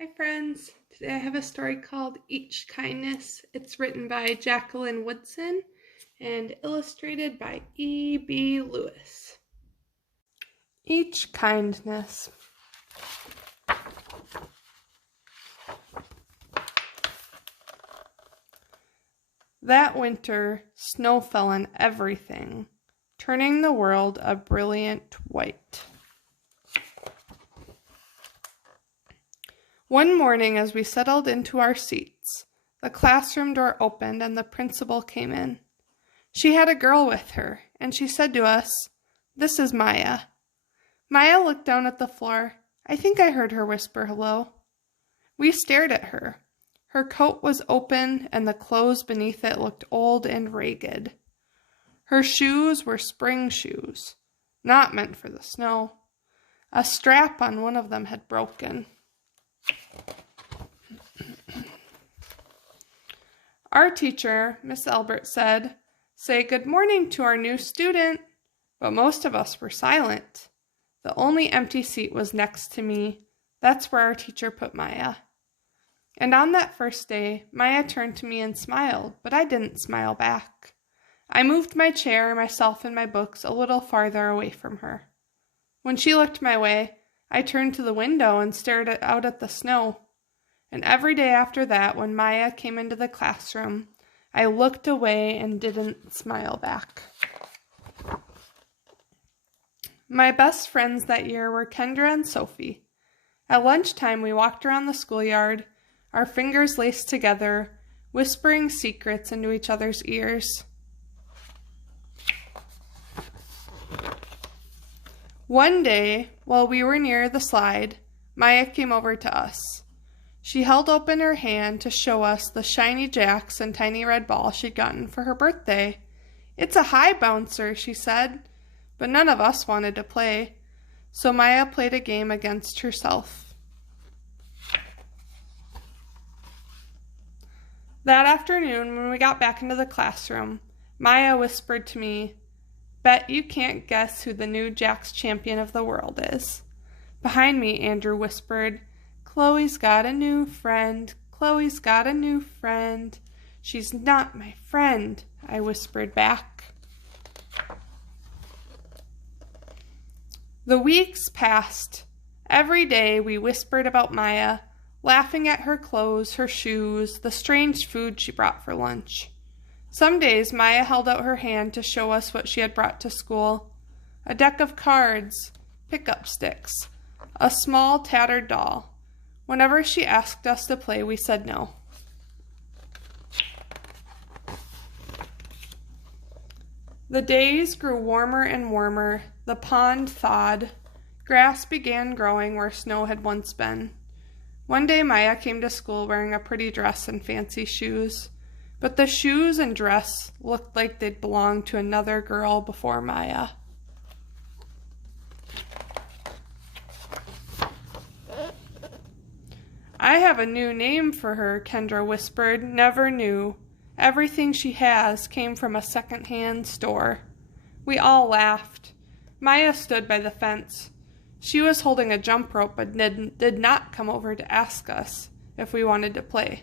Hi friends, today I have a story called Each Kindness. It's written by Jacqueline Woodson and illustrated by E.B. Lewis. Each Kindness. That winter, snow fell on everything, turning the world a brilliant white. One morning, as we settled into our seats, the classroom door opened and the principal came in. She had a girl with her, and she said to us, "This is Maya." Maya looked down at the floor. I think I heard her whisper hello. We stared at her. Her coat was open, and the clothes beneath it looked old and ragged. Her shoes were spring shoes, not meant for the snow. A strap on one of them had broken. Our teacher, Miss Albert, said, "Say good morning to our new student," but most of us were silent. The only empty seat was next to me. That's where our teacher put Maya. And on that first day, Maya turned to me and smiled, but I didn't smile back. I moved my chair, myself, and my books a little farther away from her. When she looked my way, I turned to the window and stared out at the snow. And every day after that, when Maya came into the classroom, I looked away and didn't smile back. My best friends that year were Kendra and Sophie. At lunchtime, we walked around the schoolyard, our fingers laced together, whispering secrets into each other's ears. One day, while we were near the slide, Maya came over to us. She held open her hand to show us the shiny jacks and tiny red ball she'd gotten for her birthday. "It's a high bouncer," she said, but none of us wanted to play, so Maya played a game against herself. That afternoon, when we got back into the classroom, Maya whispered to me, "Bet you can't guess who the new Jacks champion of the world is." Behind me, Andrew whispered, "Chloe's got a new friend. Chloe's got a new friend." "She's not my friend," I whispered back. The weeks passed. Every day we whispered about Maya, laughing at her clothes, her shoes, the strange food she brought for lunch. Some days Maya held out her hand to show us what she had brought to school. A deck of cards, pickup sticks, a small tattered doll. Whenever she asked us to play, we said no. The days grew warmer and warmer. The pond thawed. Grass began growing where snow had once been. One day Maya came to school wearing a pretty dress and fancy shoes, but the shoes and dress looked like they'd belonged to another girl before Maya. "I have a new name for her," Kendra whispered. "Never knew. Everything she has came from a second-hand store." We all laughed. Maya stood by the fence. She was holding a jump rope but did not come over to ask us if we wanted to play.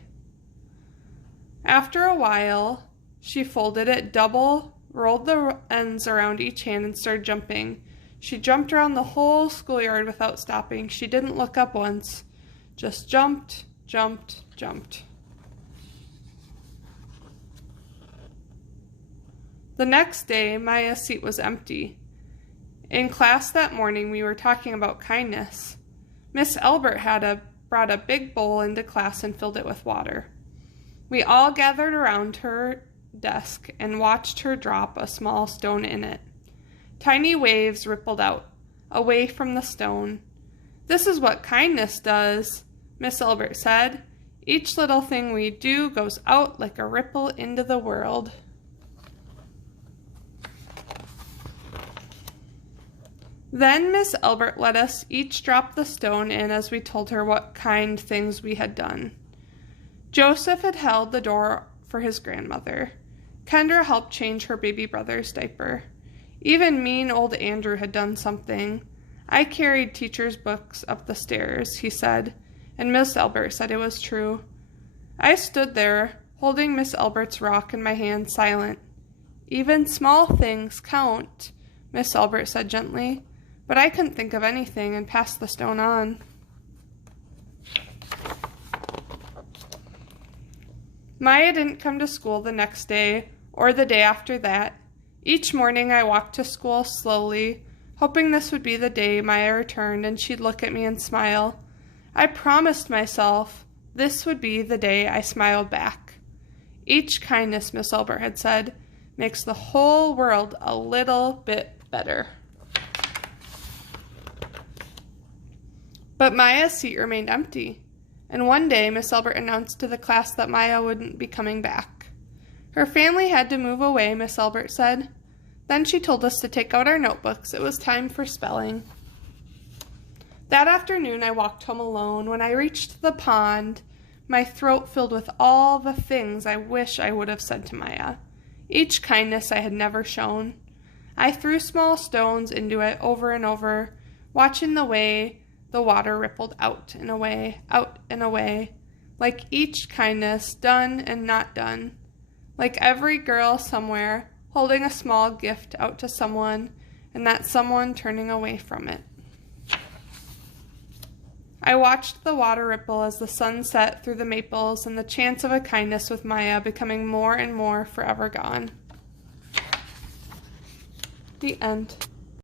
After a while, she folded it double, rolled the ends around each hand, and started jumping. She jumped around the whole schoolyard without stopping. She didn't look up once. Just jumped, jumped, jumped. The next day, Maya's seat was empty. In class that morning, we were talking about kindness. Miss Albert brought a big bowl into class and filled it with water. We all gathered around her desk and watched her drop a small stone in it. Tiny waves rippled out, away from the stone. "This is what kindness does," Miss Albert said. "Each little thing we do goes out like a ripple into the world." Then Miss Albert let us each drop the stone in as we told her what kind things we had done. Joseph had held the door for his grandmother. Kendra helped change her baby brother's diaper. Even mean old Andrew had done something. "I carried teacher's books up the stairs," he said, and Miss Albert said it was true. I stood there, holding Miss Albert's rock in my hand, silent. Even small things count, Miss Albert said gently, but I couldn't think of anything and passed the stone on. Maya didn't come to school the next day or the day after that. Each morning I walked to school slowly, hoping this would be the day Maya returned and she'd look at me and smile. I promised myself this would be the day I smiled back. Each kindness, Miss Albert had said, makes the whole world a little bit better. But Maya's seat remained empty, and one day Miss Albert announced to the class that Maya wouldn't be coming back. Her family had to move away, Miss Albert said. Then she told us to take out our notebooks. It was time for spelling. That afternoon I walked home alone. When I reached the pond, my throat filled with all the things I wish I would have said to Maya. Each kindness I had never shown. I threw small stones into it over and over, watching the way the water rippled out and away, like each kindness done and not done, like every girl somewhere holding a small gift out to someone, and that someone turning away from it. I watched the water ripple as the sun set through the maples and the chance of a kindness with Maya becoming more and more forever gone. The end.